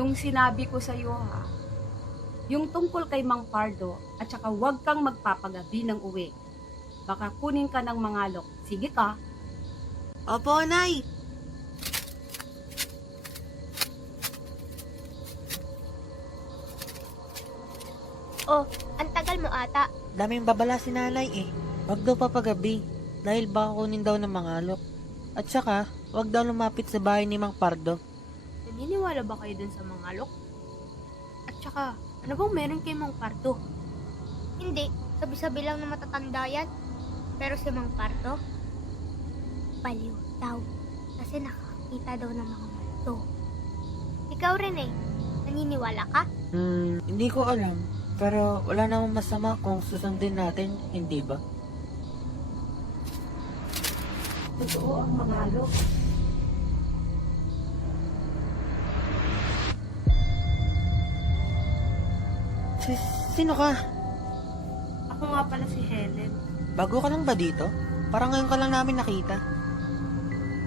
Yung sinabi ko sa iyo ha, yung tungkol kay Mang Pardo at saka huwag kang magpapagabi ng uwi. Baka kunin ka ng mangalok. Sige ka. Opo, Nay. Oh, ang tagal mo ata. Daming babala si nanay eh. Wag daw papagabi dahil baka kunin daw ng mga alok. At saka, wag daw lumapit sa bahay ni Mang Pardo. Naniniwala ba kayo dun sa mga alok? At saka, ano bang meron kay Mang Pardo? Hindi, sabi-sabi lang na matatanda yan. Pero si Mang Pardo, baliw daw. Kasi nakakita daw ng mga multo. Ikaw rin eh, naniniwala ka? Hindi ko alam. Pero wala namang masama kung susundin natin, hindi ba? Totoo ang mangalok. Sino ka? Ako nga pala si Helen. Bago ka lang ba dito? Parang ngayon ka lang namin nakita.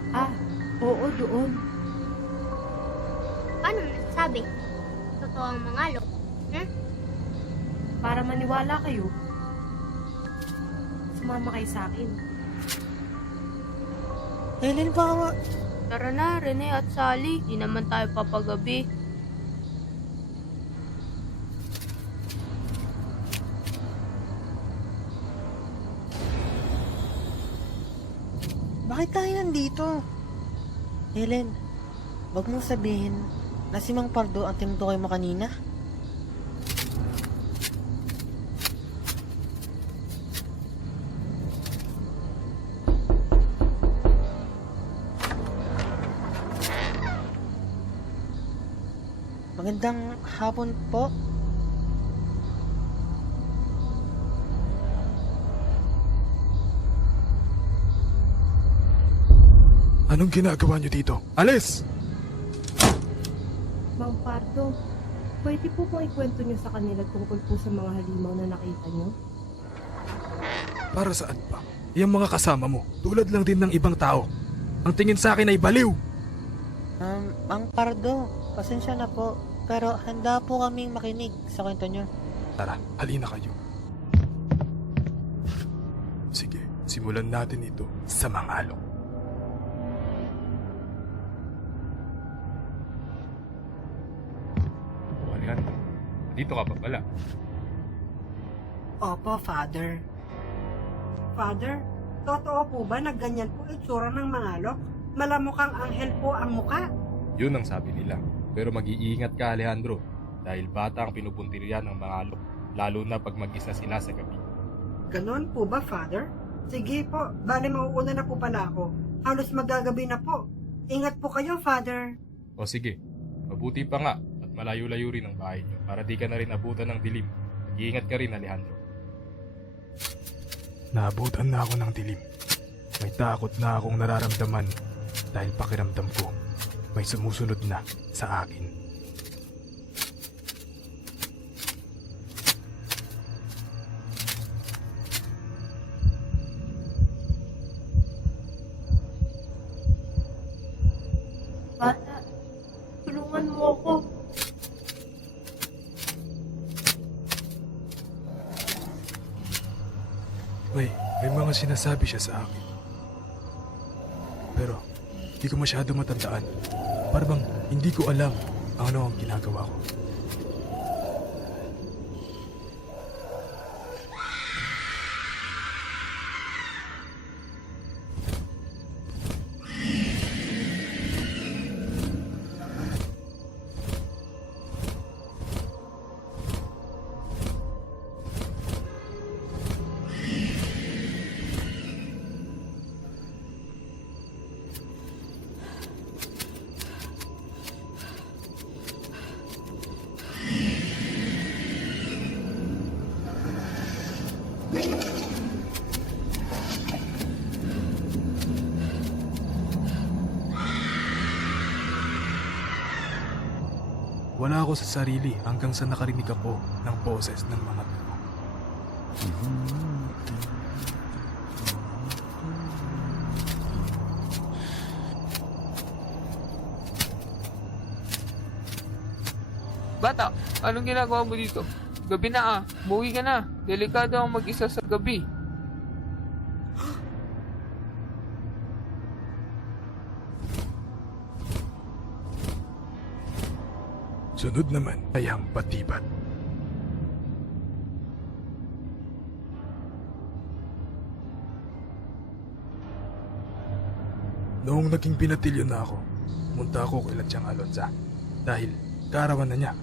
Ah, oo doon. Paano mo nasasabi? Totoo ang mga alok? Para maniwala kayo, sumama kayo sa akin. Helen, baka Tara na, Rene at Sally. Di naman tayo papagabi. Bakit tayo nandito? Helen, wag mong sabihin na si Mang Pardo ang tinutukoy mo kanina. Magandang hapon po. Anong ginagawa niyo dito? Alis! Mang Pardo, pwede po kong ikwento niyo sa kanila tungkol po sa mga halimaw na nakita niyo? Para saan pa? Yung mga kasama mo, tulad lang din ng ibang tao. Ang tingin sa akin ay baliw! Mang Pardo, pasensya na po. Pero handa po kaming makinig sa kwento nyo. Tara, halina kayo. Sige, simulan natin ito sa mangalok. Alejandro, dito ka pa pala. Opo, Father. Father, totoo po ba na ganyan po itsura ng mangalok? Malamukhang anghel po ang muka. Yun ang sabi nila. Pero mag-iingat ka, Alejandro, dahil bata ang pinupuntirya ng mga alok, lalo na pag mag-isa sila sa gabi. Ganon po ba, Father? Sige po, bali mauuna na po pala ako. Halos magagabi na po. Ingat po kayo, Father. O sige, mabuti pa nga at malayo-layo rin ang bahay niyo para di ka na rin abutan ng dilim. Mag-iingat ka rin, Alejandro. Naabutan na ako ng dilim. May takot na akong nararamdaman dahil pakiramdam ko may sumusunod na sa akin. Bata, tulungan mo ako. May mga sinasabi siya sa akin. Pero, hindi ko masyado matandaan. Para bang hindi ko alam ang ano ang ginagawa ko. Wala ako sa sarili hanggang sa nakarinig ako ng boses ng mga tao. Bata, anong ginagawa mo dito? Gabi na umuwi ka na. Delikado ang mag-isa sa gabi. Sunod naman ay ang Batibat. Noong naging pinatilyo na ako, pumunta ako kay Ladyang Alonza dahil kaarawan na niya.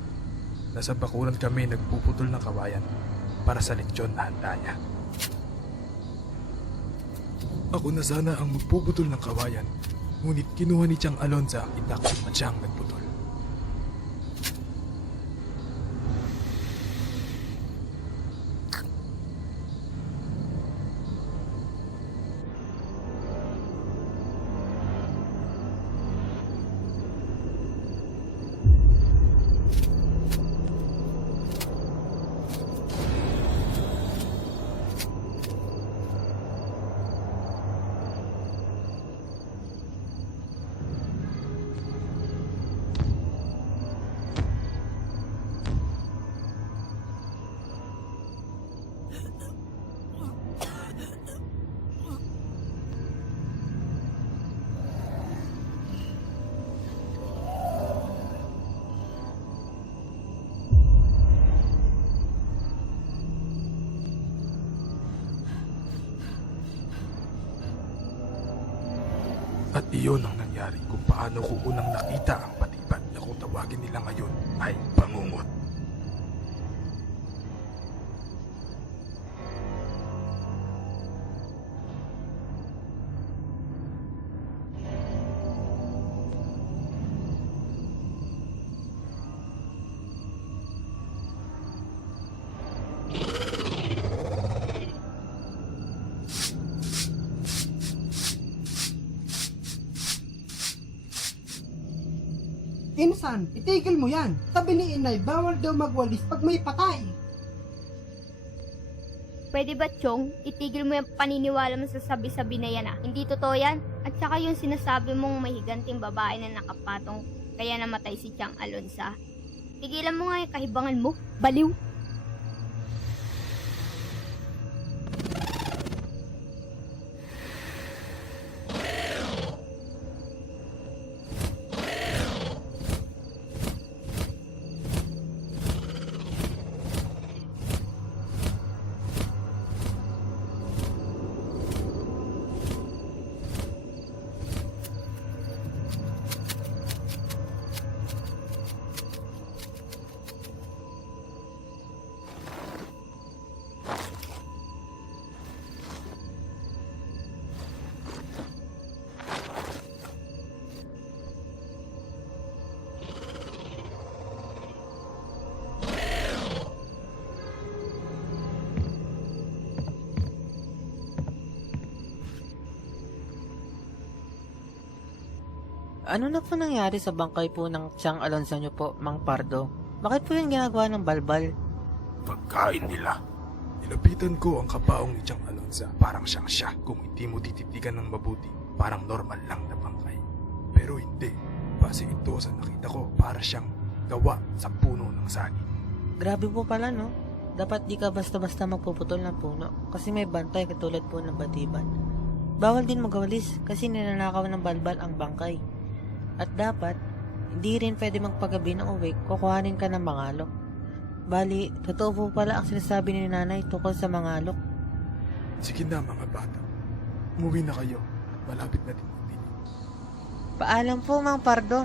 Nasa bakuran kami nagpuputol ng kawayan para sa lechon na handa niya. Ako na sana ang magpuputol ng kawayan, ngunit kinuha ni Tiyang Alonza ang itak at siyang nagputol. At iyon ang nangyari kung paano ko unang nakita ang Batibat na kung tawagin nila ngayon ay bangungot. Insan, itigil mo yan. Sabi ni Inay, bawal daw magwalis pag may patay. Pwede ba, Chong, itigil mo yung paniniwala mo sa sabi-sabi na yan Hindi totoo yan. At saka yung sinasabi mong may higanting babae na nakapatong kaya namatay si Tiyang Alonza. Tigilan mo nga yung kahibangan mo. Baliw! Ano na po nangyari sa bangkay po ng Tiyang Alonza nyo po, Mang Pardo? Bakit po yung ginagawa ng balbal? Pagkain nila. Nilapitan ko ang kabaong ni Tiyang Alonza. Parang siyang siya. Kung hindi mo tititigan ng mabuti, parang normal lang na bangkay. Pero hindi. Base ito sa nakita ko, para siyang gawa sa puno ng saging. Grabe po pala, no? Dapat di ka basta-basta magpuputol ng puno kasi may bantay katulad po ng Batibat. Bawal din magawalis kasi ninanakaw ng balbal ang bangkay. At dapat, hindi rin pwede magpagabi ng uwi, kukuhanin ka ng mangalok. Bali, totoo po pala ang sinasabi ni nanay tungkol sa mangalok. Sige na mga bata. Umuwi na kayo. Malapit na din ang dilim. Paalam po, Mang Pardo.